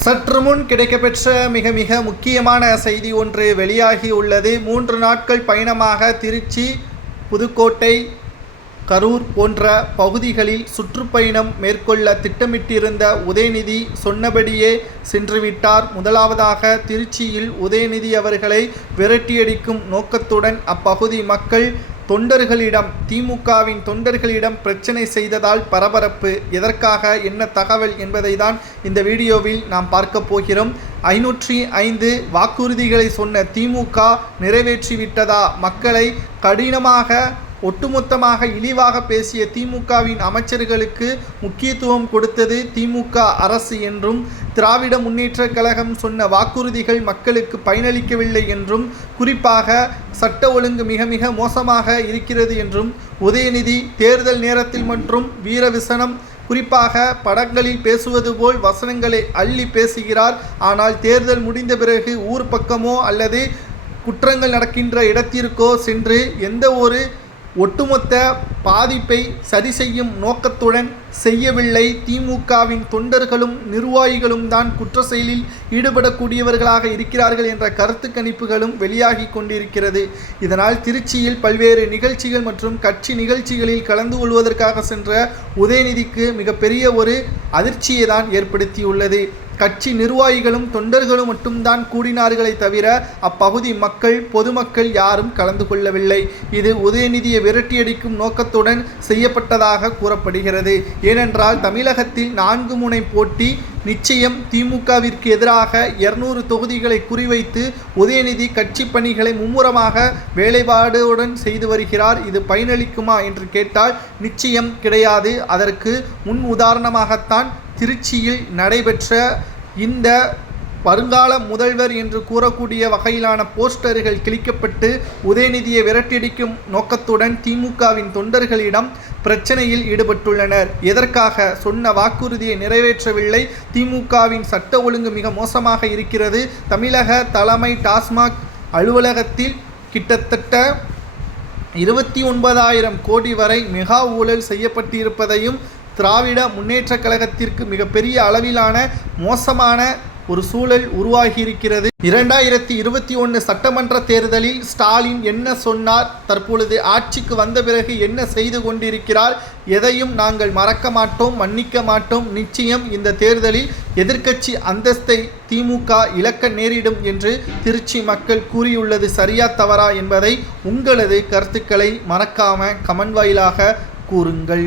சற்று முன் கிடைக்கப்பெற்ற மிக முக்கியமான செய்தி ஒன்று வெளியாகி உள்ளது. 3 நாட்கள் பயணமாக திருச்சி, புதுக்கோட்டை, கரூர் போன்ற பகுதிகளில் சுற்றுப்பயணம் மேற்கொள்ள திட்டமிட்டிருந்த உதயநிதி சொன்னபடியே சென்றுவிட்டார். முதலாவதாக திருச்சியில் உதயநிதி அவர்களை விரட்டியடிக்கும் நோக்கத்துடன் அப்பகுதி மக்கள் தொண்டர்களிடம், திமுகவின் தொண்டர்களிடம் பிரச்சனை செய்ததால் பரபரப்பு. எதற்காக, என்ன தகவல் என்பதை தான் இந்த வீடியோவில் நாம் பார்க்க போகிறோம். 505 வாக்குறுதிகளை சொன்ன திமுக நிறைவேற்றிவிட்டதா? மக்களை கடினமாக, ஒட்டுமொத்தமாக இழிவாக பேசிய திமுகவின் அமைச்சர்களுக்கு முக்கியத்துவம் கொடுத்தது திமுக அரசு என்றும், திராவிட முன்னேற்ற கழகம் சொன்ன வாக்குறுதிகள் மக்களுக்கு பயனளிக்கவில்லை என்றும், குறிப்பாக சட்ட ஒழுங்கு மிக மோசமாக இருக்கிறது என்றும் உதயநிதி தேர்தல் நேரத்தில் மற்றும் வீரவிசனம், குறிப்பாக படங்களில் பேசுவது போல் வசனங்களை அள்ளி பேசுகிறார். ஆனால் தேர்தல் முடிந்த பிறகு ஊர் பக்கமோ அல்லது குற்றங்கள் நடக்கின்ற இடத்திற்கோ சென்று எந்த ஒரு ஒட்டுமொத்த பாதிப்பை சரி செய்யும் நோக்கத்துடன் செய்யவில்லை. திமுகவின் தொண்டர்களும் நிர்வாகிகளும் தான் குற்ற செயலில் ஈடுபடக்கூடியவர்களாக இருக்கிறார்கள் என்ற கருத்து கணிப்புகளும் வெளியாகி கொண்டிருக்கிறது. இதனால் திருச்சியில் பல்வேறு நிகழ்ச்சிகள் மற்றும் கட்சி நிகழ்ச்சிகளில் கலந்து கொள்வதற்காக சென்ற உதயநிதிக்கு மிகப்பெரிய ஒரு அதிர்ச்சியை தான் ஏற்படுத்தியுள்ளது. கட்சி நிர்வாகிகளும் தொண்டர்களும் மட்டும்தான் கூடினார்களே தவிர அப்பகுதி மக்கள், பொதுமக்கள் யாரும் கலந்து கொள்ளவில்லை. இது உதயநிதியை விரட்டியடிக்கும் நோக்கத்துடன் செய்யப்பட்டதாக கூறப்படுகிறது. ஏனென்றால் தமிழகத்தில் 4 முனை போட்டி நிச்சயம். திமுகவிற்கு எதிராக 200 தொகுதிகளை குறிவைத்து உதயநிதி கட்சி பணிகளை மும்முரமாக வேலைப்பாடுடன் செய்து வருகிறார். இது பயனளிக்குமா என்று கேட்டால் நிச்சயம் கிடையாது. அதற்கு முன் உதாரணமாகத்தான் திருச்சியில் நடைபெற்ற இந்த வருங்கால முதல்வர் என்று கூறக்கூடிய வகையிலான போஸ்டர்கள் கிழிக்கப்பட்டு உதயநிதியை விரட்டியடிக்கும் நோக்கத்துடன் திமுகவின் தொண்டர்களிடம் பிரச்சனையில் ஈடுபட்டுள்ளனர். எதற்காக? சொன்ன வாக்குறுதியை நிறைவேற்றவில்லை. திமுகவின் சட்ட ஒழுங்கு மிக மோசமாக இருக்கிறது. தமிழக தலைமை டாஸ்மாக் அலுவலகத்தில் கிட்டத்தட்ட 29,000 கோடி வரை மெகா ஊழல் செய்யப்பட்டிருப்பதையும், திராவிட முன்னேற்ற கழகத்திற்கு மிகப்பெரிய அளவிலான மோசமான ஒரு சூழல் உருவாகியிருக்கிறது. 2021 சட்டமன்ற தேர்தலில் ஸ்டாலின் என்ன சொன்னார், தற்பொழுது ஆட்சிக்கு வந்த பிறகு என்ன செய்து கொண்டிருக்கிறார், எதையும் நாங்கள் மறக்க மாட்டோம், மன்னிக்க மாட்டோம். நிச்சயம் இந்த தேர்தலில் எதிர்க்கட்சி அந்தஸ்தை திமுக இழக்க நேரிடும் என்று திருச்சி மக்கள் கூறியுள்ளது சரியா தவறா என்பதை உங்களது கருத்துக்களை மறக்காம கமெண்ட் வாயிலாக கூறுங்கள்.